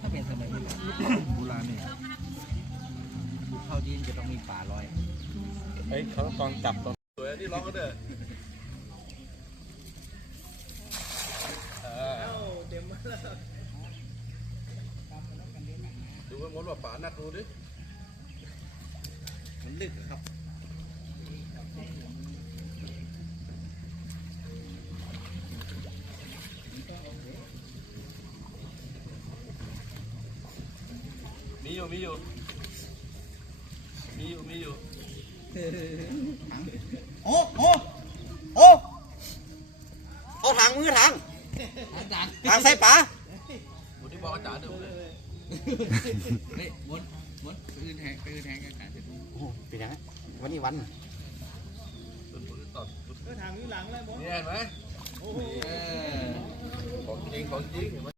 ถ้าเป็นสมัยโบราณเนี่ยบุกเข้าดินจะต้องมีป่าลอยเฮ้ยเขาตอนจับตอนสวยที่ร้องก็เด้อดูว่ามดว่าป่านักดูดิ มันลึกอะครับมีอยู่มีอยู่มีอยู่มีอยู่โอ้โอ้โอ้เอาถังมือถังถังใส่ป่าบุที่บอกอาจารย์เดิมเลย เฮ้ยมดมดปืนแทงปืนแทงอากาศจะดูโอ้เป็นยังไงวันนี้วันบุที่ตอดก็ถามอยู่หลังเลยบอสนี่เห็นไหมเออของจริงของจริงเห็นไหม